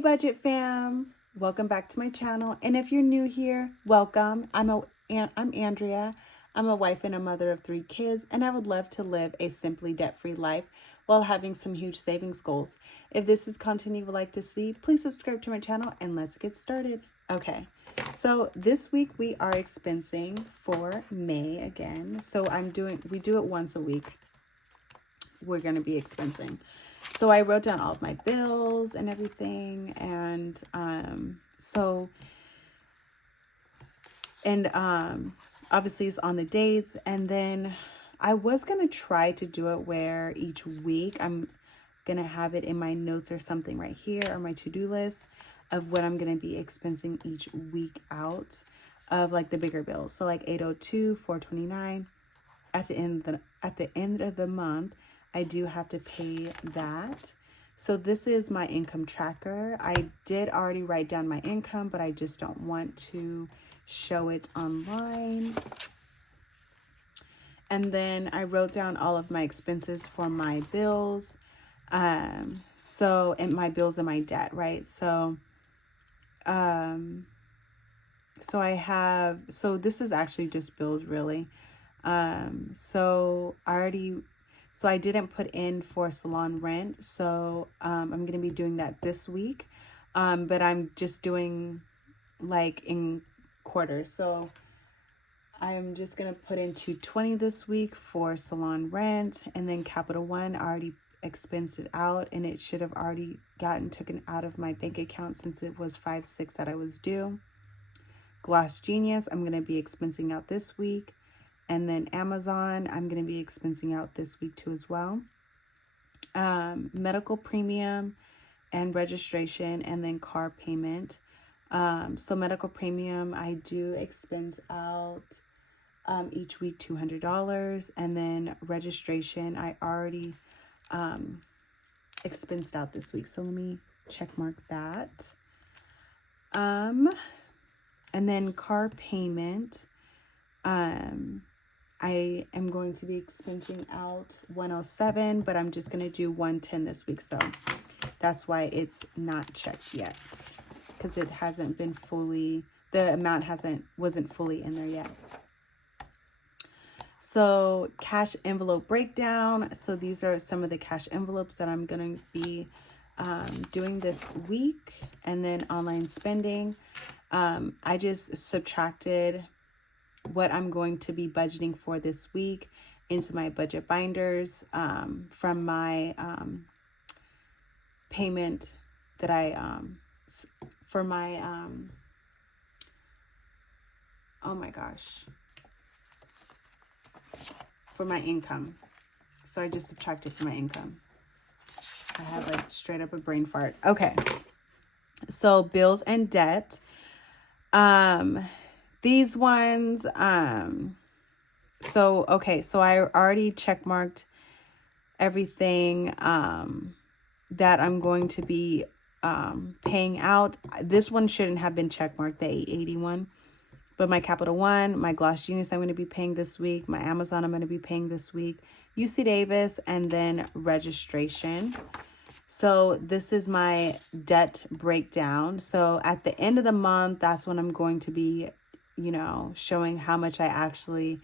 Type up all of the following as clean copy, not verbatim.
budget fam, welcome back to my channel. And if you're new here, welcome. I'm Andrea. I'm a wife and a mother of 3 kids, and I would love to live a simply debt-free life while having some huge savings goals. If this is content you would like to see, please subscribe to my channel and let's get started. Okay, so this week we are expensing for May again. So we do it once a week. We're going to be expensing. So I wrote down all of my bills and everything. And obviously it's on the dates. And then I was going to try to do it where each week I'm going to have it in my notes or something right here, or my to-do list of what I'm going to be expensing each week out of like the bigger bills. So like 802, 429 at the end of the month. I do have to pay that. So this is my income tracker. I did already write down my income, but I just don't want to show it online. And then I wrote down all of my expenses for my bills. And my bills and my debt, right? So this is actually just bills really. So I didn't put in for salon rent. So, I'm going to be doing that this week. But I'm just doing like in quarters. So I'm just going to put in $220 this week for salon rent, and then Capital One I already expensed it out, and it should have already gotten taken out of my bank account since it was $5.6 that I was due. Gloss Genius, I'm going to be expensing out this week. And then Amazon, I'm going to be expensing out this week too as well. Medical premium and registration, and then car payment. So medical premium, I do expense out each week $200. And then registration, I already expensed out this week. So let me check mark that. And then car payment, I am going to be expensing out $107, but I'm just going to do $110 this week. So that's why it's not checked yet, because it hasn't been fully, the amount wasn't fully in there yet. So cash envelope breakdown. So these are some of the cash envelopes that I'm going to be doing this week. And then online spending. I just subtracted what I'm going to be budgeting for this week into my budget binders from my payment that I for my for my income. So I just subtracted from my income. I have like straight up a brain fart. Okay, so bills and debt. These ones, so I already check marked everything that I'm going to be paying out. This one shouldn't have been check marked, the 881, but my Capital One, my Gloss Genius I'm going to be paying this week, my Amazon I'm going to be paying this week, UC Davis, and then registration. So this is my debt breakdown. So at the end of the month, that's when I'm going to be showing how much I actually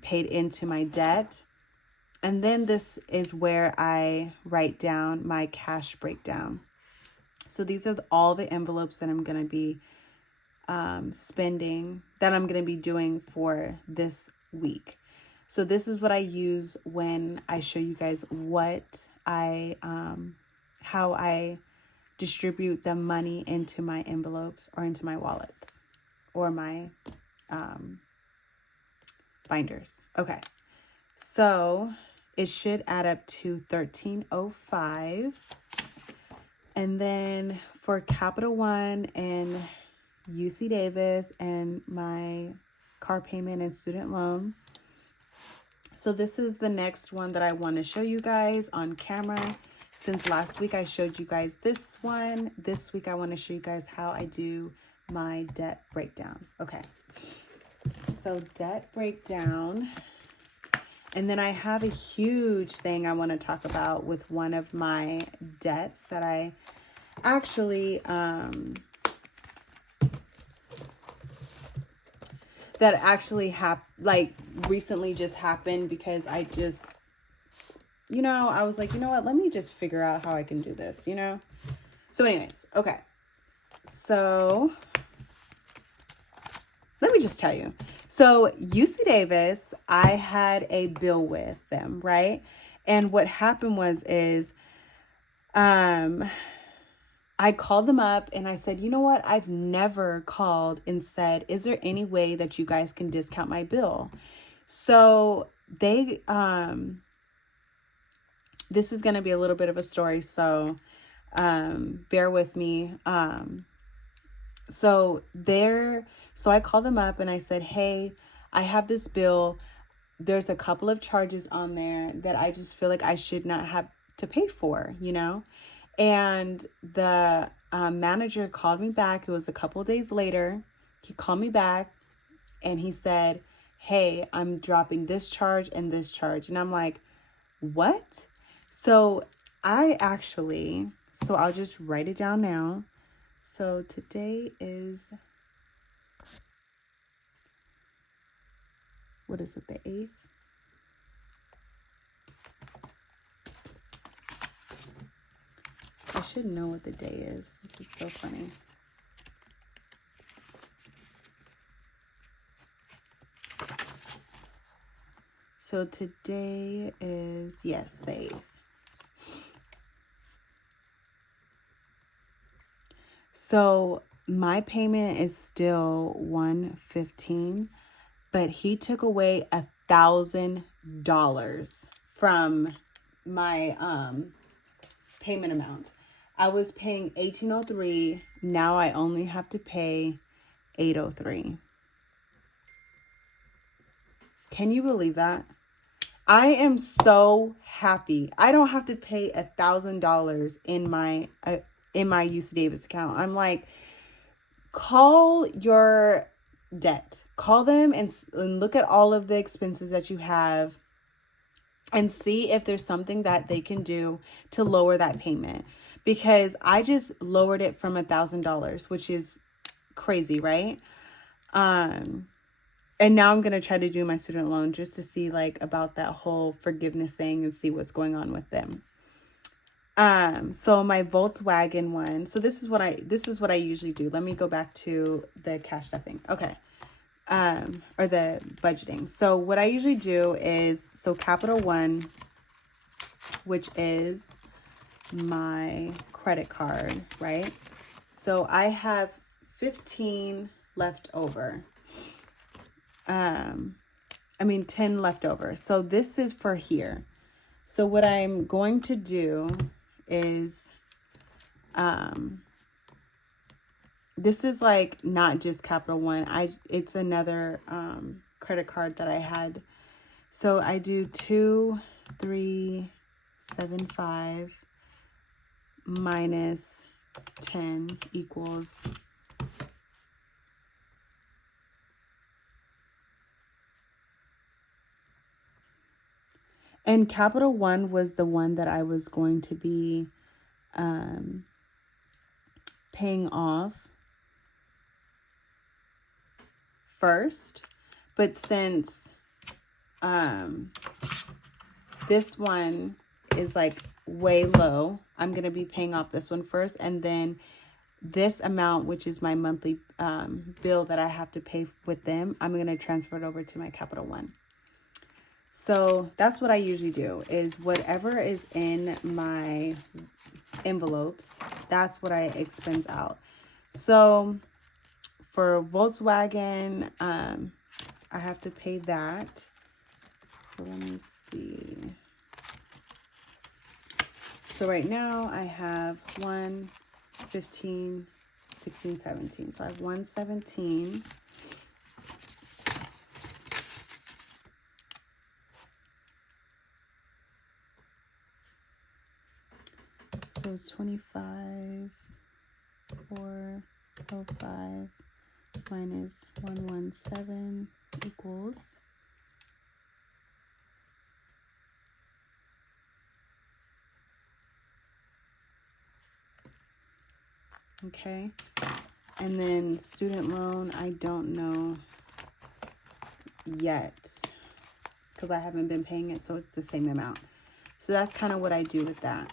paid into my debt. And then this is where I write down my cash breakdown. So these are all the envelopes that I'm going to be spending, that I'm going to be doing for this week. So this is what I use when I show you guys what how I distribute the money into my envelopes or into my wallets or my binders. Okay, so it should add up to $1305. And then for Capital One and UC Davis and my car payment and student loan. So this is the next one that I want to show you guys on camera. Since last week I showed you guys this one, this week I want to show you guys how I do my debt breakdown. Okay, so debt breakdown. And then I have a huge thing I want to talk about with one of my debts that I actually, like recently just happened because I just, I was like, you know what, let me just figure out how I can do this, So anyways, okay. So let me just tell you. So UC Davis, I had a bill with them, right? And what happened is I called them up and I said, you know what? I've never called and said, is there any way that you guys can discount my bill? So they, this is going to be a little bit of a story. So, bear with me. So I called them up and I said, hey, I have this bill. There's a couple of charges on there that I just feel like I should not have to pay for, And the manager called me back. It was a couple of days later. He called me back and he said, hey, I'm dropping this charge and this charge. And I'm like, what? So I'll just write it down now. So today is, what is it, the 8th? I should know what the day is. This is so funny. So today is, yes, the 8th. So my payment is still $115, but he took away $1,000 from my payment amount. I was paying $1,803. Now I only have to pay $803. Can you believe that? I am so happy. I don't have to pay $1,000 in my UC Davis account. I'm like, call your debt. Call them and look at all of the expenses that you have and see if there's something that they can do to lower that payment. Because I just lowered it from $1,000, which is crazy, right? And now I'm going to try to do my student loan just to see about that whole forgiveness thing and see what's going on with them. So my Volkswagen one. So this is what I usually do. Let me go back to the cash stuffing. Okay. Or the budgeting. So what I usually do is, Capital One, which is my credit card, right? So I have 15 left over. 10 left over. So this is for here. So what I'm going to do is, this is not just Capital One. It's another, credit card that I had. So I do 2,375 minus 10 equals and Capital One was the one that I was going to be paying off first. But since this one is way low, I'm going to be paying off this one first. And then this amount, which is my monthly bill that I have to pay with them, I'm going to transfer it over to my Capital One. So that's what I usually do, is whatever is in my envelopes, that's what I expense out. So for Volkswagen, I have to pay that. So let me see. So right now I have 1, 15, 16, 17. So I have 117. So it's 25, 405 minus 117 equals 1,000. Okay. And then student loan, I don't know yet because I haven't been paying it, so it's the same amount. So that's kind of what I do with that.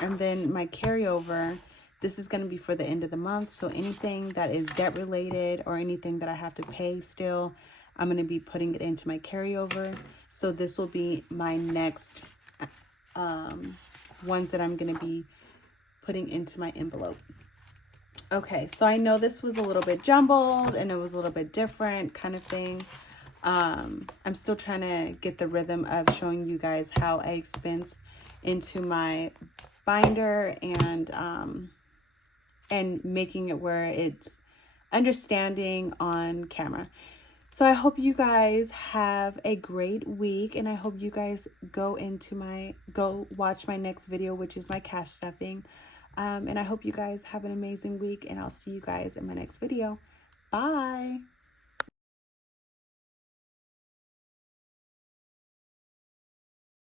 And then my carryover, this is going to be for the end of the month. So anything that is debt related or anything that I have to pay still, I'm going to be putting it into my carryover. So this will be my next ones that I'm going to be putting into my envelope. Okay, so I know this was a little bit jumbled and it was a little bit different kind of thing. I'm still trying to get the rhythm of showing you guys how I expense into my binder and making it where it's understanding on camera. So I hope you guys have a great week, and I hope you guys go watch my next video, which is my cash stuffing. And I hope you guys have an amazing week, and I'll see you guys in my next video. Bye.